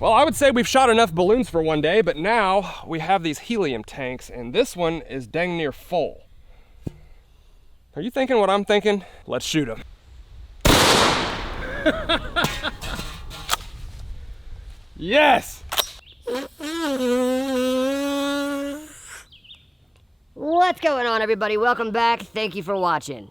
Well, I would say we've shot enough balloons for one day, but now we have these helium tanks, and this one is dang near full. Are you thinking what I'm thinking? Let's shoot them. Yes! What's going on, everybody? Welcome back. Thank you for watching.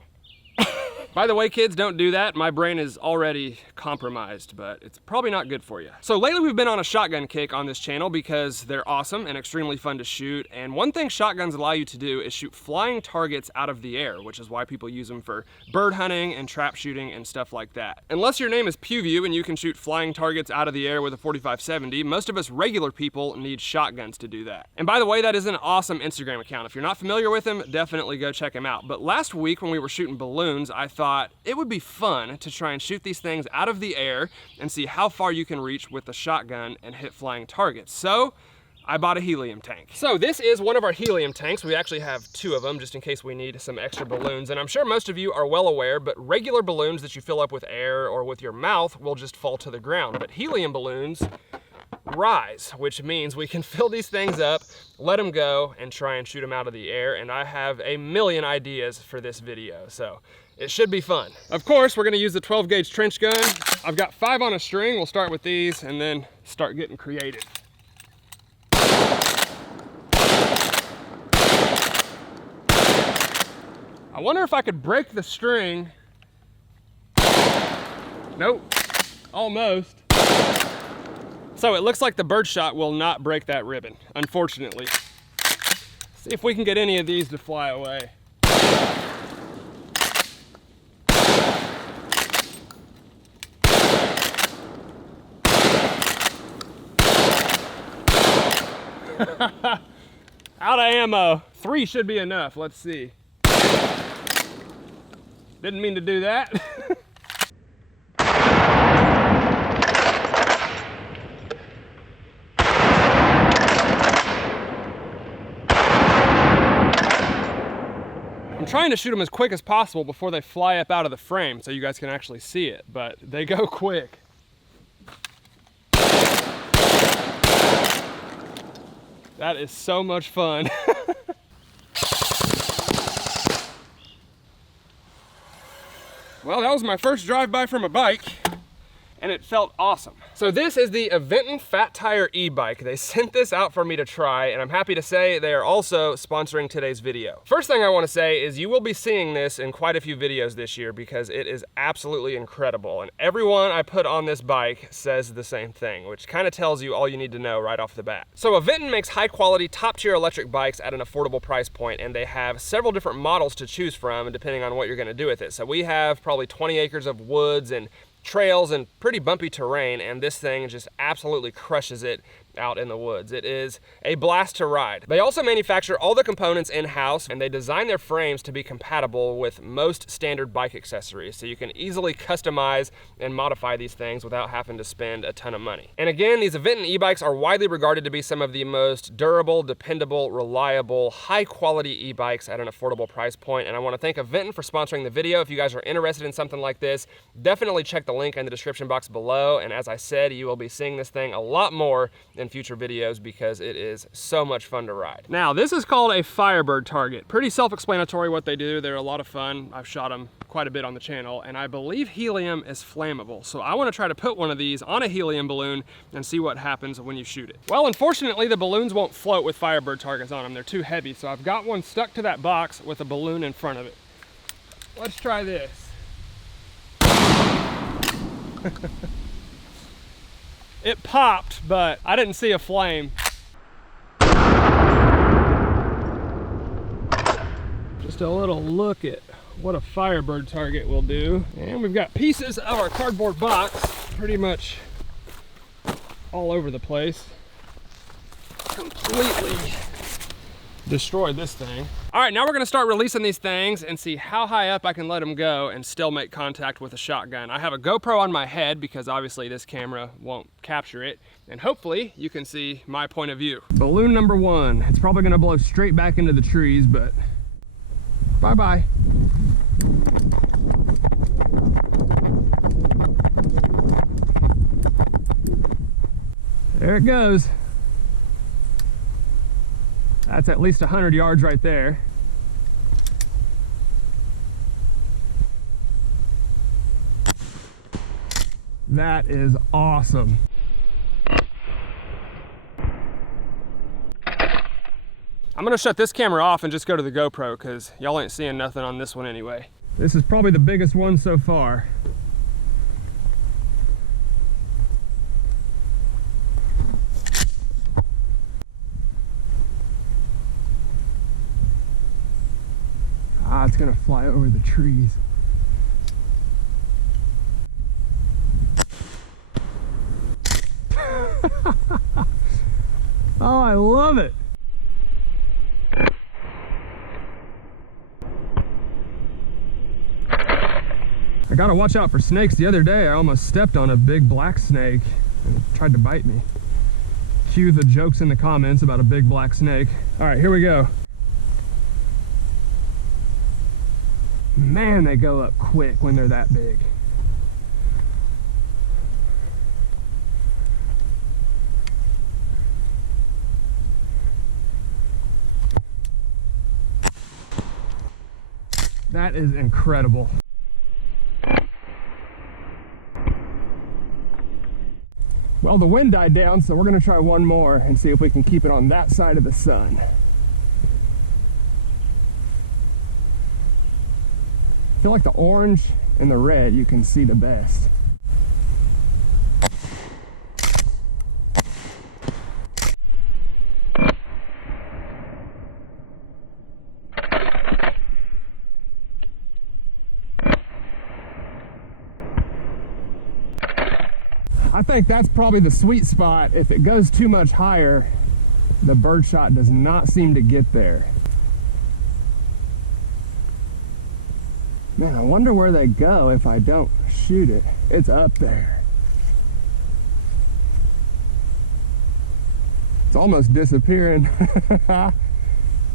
By the way, kids, don't do that. My brain is already compromised, but it's probably not good for you. So lately we've been on a shotgun kick on this channel because they're awesome and extremely fun to shoot. And one thing shotguns allow you to do is shoot flying targets out of the air, which is why people use them for bird hunting and trap shooting and stuff like that. Unless your name is Pewview and you can shoot flying targets out of the air with a 45-70, most of us regular people need shotguns to do that. And by the way, that is an awesome Instagram account. If you're not familiar with him, definitely go check him out. But last week when we were shooting balloons, I thought it would be fun to try and shoot these things out of the air and see how far you can reach with the shotgun and hit flying targets. So I bought a helium tank. So this is one of our helium tanks. We actually have two of them just in case we need some extra balloons. And I'm sure most of you are well aware, but regular balloons that you fill up with air or with your mouth will just fall to the ground. But helium balloons rise, which means we can fill these things up, let them go, and try and shoot them out of the air. And I have a million ideas for this video, so it should be fun. Of course, we're gonna use the 12 gauge trench gun. I've got 5 on a string. We'll start with these and then start getting creative. I wonder if I could break the string. Nope, almost. So it looks like the birdshot will not break that ribbon, unfortunately. See if we can get any of these to fly away. Out of ammo. 3 should be enough. Let's see. Didn't mean to do that. I'm trying to shoot them as quick as possible before they fly up out of the frame so you guys can actually see it, but they go quick. That is so much fun. Well, that was my first drive-by from a bike, and it felt awesome. So this is the Aventon Fat Tire e-bike. They sent this out for me to try, and I'm happy to say they are also sponsoring today's video. First thing I want to say is you will be seeing this in quite a few videos this year because it is absolutely incredible. And everyone I put on this bike says the same thing, which kind of tells you all you need to know right off the bat. So Aventon makes high quality, top tier electric bikes at an affordable price point, and they have several different models to choose from depending on what you're going to do with it. So we have probably 20 acres of woods and trails and pretty bumpy terrain, and this thing just absolutely crushes it out in the woods. It is a blast to ride. They also manufacture all the components in-house, and they design their frames to be compatible with most standard bike accessories, so you can easily customize and modify these things without having to spend a ton of money. And again, these Aventon e-bikes are widely regarded to be some of the most durable, dependable, reliable, high-quality e-bikes at an affordable price point, and I want to thank Aventon for sponsoring the video. If you guys are interested in something like this, definitely check the link in the description box below, and as I said, you will be seeing this thing a lot more in future videos because it is so much fun to ride. Now, this is called a Firebird Target. Pretty self-explanatory what they do. They're a lot of fun. I've shot them quite a bit on the channel, and I believe helium is flammable. So I want to try to put one of these on a helium balloon and see what happens when you shoot it. Well, unfortunately, the balloons won't float with Firebird Targets on them. They're too heavy, so I've got one stuck to that box with a balloon in front of it. Let's try this. It popped, but I didn't see a flame. Just a little look at what a Firebird Target will do. And we've got pieces of our cardboard box pretty much all over the place. Completely destroyed this thing. All right, now we're gonna start releasing these things and see how high up I can let them go and still make contact with a shotgun. I have a GoPro on my head because obviously this camera won't capture it, and hopefully you can see my point of view. Balloon number 1. It's probably gonna blow straight back into the trees, but bye-bye. There it goes. That's at least 100 yards right there. That is awesome. I'm gonna shut this camera off and just go to the GoPro because y'all ain't seeing nothing on this one anyway. This is probably the biggest one so far. Ah, it's gonna fly over the trees. Oh, I love it. I gotta watch out for snakes. The other day I almost stepped on a big black snake and it tried to bite me. Cue the jokes in the comments about a big black snake. All right, here we go. Man, they go up quick when they're that big. That is incredible. Well, the wind died down, so we're gonna try one more and see if we can keep it on that side of the sun. I feel like the orange and the red you can see the best. I think that's probably the sweet spot. If it goes too much higher, the birdshot does not seem to get there. Man, I wonder where they go if I don't shoot it. It's up there. It's almost disappearing.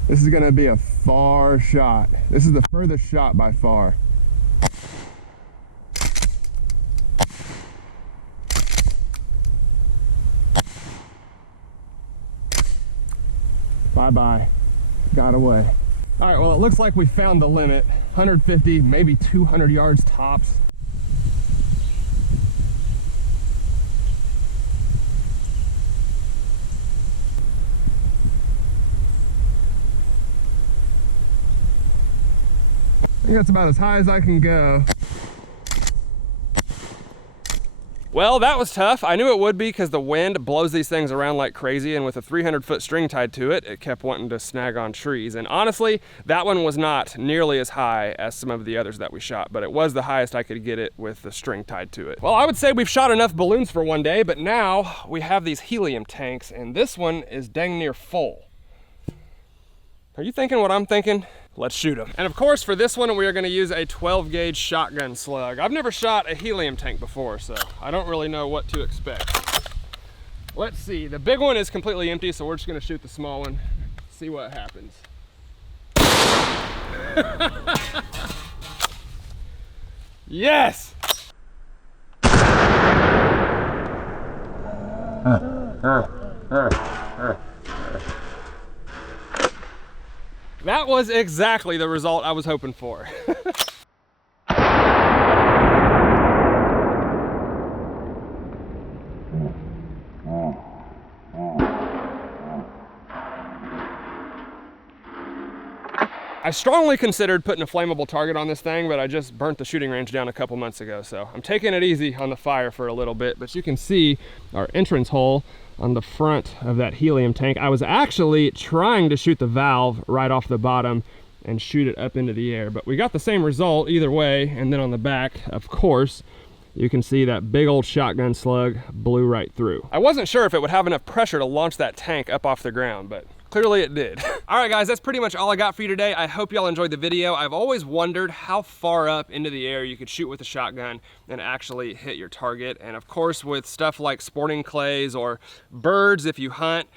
This is gonna be a far shot. This is the furthest shot by far. Bye-bye. Got away. All right, well, it looks like we found the limit. 150, maybe 200 yards tops. I think that's about as high as I can go. Well, that was tough. I knew it would be because the wind blows these things around like crazy, and with a 300-foot string tied to it, it kept wanting to snag on trees. And honestly, that one was not nearly as high as some of the others that we shot, but it was the highest I could get it with the string tied to it. Well, I would say we've shot enough balloons for one day, but now we have these helium tanks, and this one is dang near full. Are you thinking what I'm thinking? Let's shoot them. And of course, for this one, we are gonna use a 12-gauge shotgun slug. I've never shot a helium tank before, so I don't really know what to expect. Let's see, the big one is completely empty, so we're just gonna shoot the small one, see what happens. Yes! That was exactly the result I was hoping for. I strongly considered putting a flammable target on this thing, but I just burnt the shooting range down a couple months ago, so I'm taking it easy on the fire for a little bit. But you can see our entrance hole on the front of that helium tank. I was actually trying to shoot the valve right off the bottom and shoot it up into the air, but we got the same result either way. And then on the back, of course, you can see that big old shotgun slug blew right through. I wasn't sure if it would have enough pressure to launch that tank up off the ground, but clearly it did. All right, guys, that's pretty much all I got for you today. I hope y'all enjoyed the video. I've always wondered how far up into the air you could shoot with a shotgun and actually hit your target. And of course, with stuff like sporting clays or birds, if you hunt,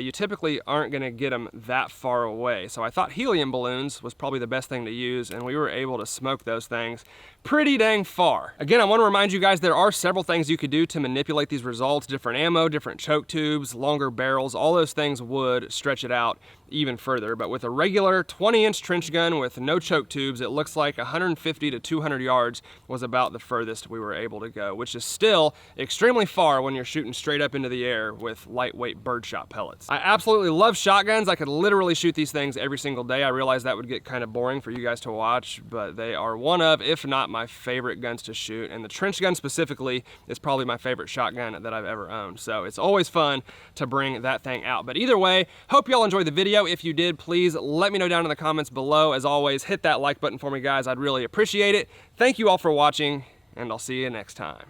you typically aren't gonna get them that far away. So I thought helium balloons was probably the best thing to use, and we were able to smoke those things pretty dang far. Again, I want to remind you guys there are several things you could do to manipulate these results. Different ammo, different choke tubes, longer barrels, all those things would stretch it out even further. But with a regular 20-inch trench gun with no choke tubes, it looks like 150 to 200 yards was about the furthest we were able to go, which is still extremely far when you're shooting straight up into the air with lightweight birdshot pellets. I absolutely love shotguns. I could literally shoot these things every single day. I realize that would get kind of boring for you guys to watch, but they are one of, if not my favorite guns to shoot. And the trench gun specifically is probably my favorite shotgun that I've ever owned. So it's always fun to bring that thing out. But either way, hope y'all enjoyed the video. If you did, please let me know down in the comments below. As always, hit that like button for me, guys. I'd really appreciate it. Thank you all for watching, and I'll see you next time.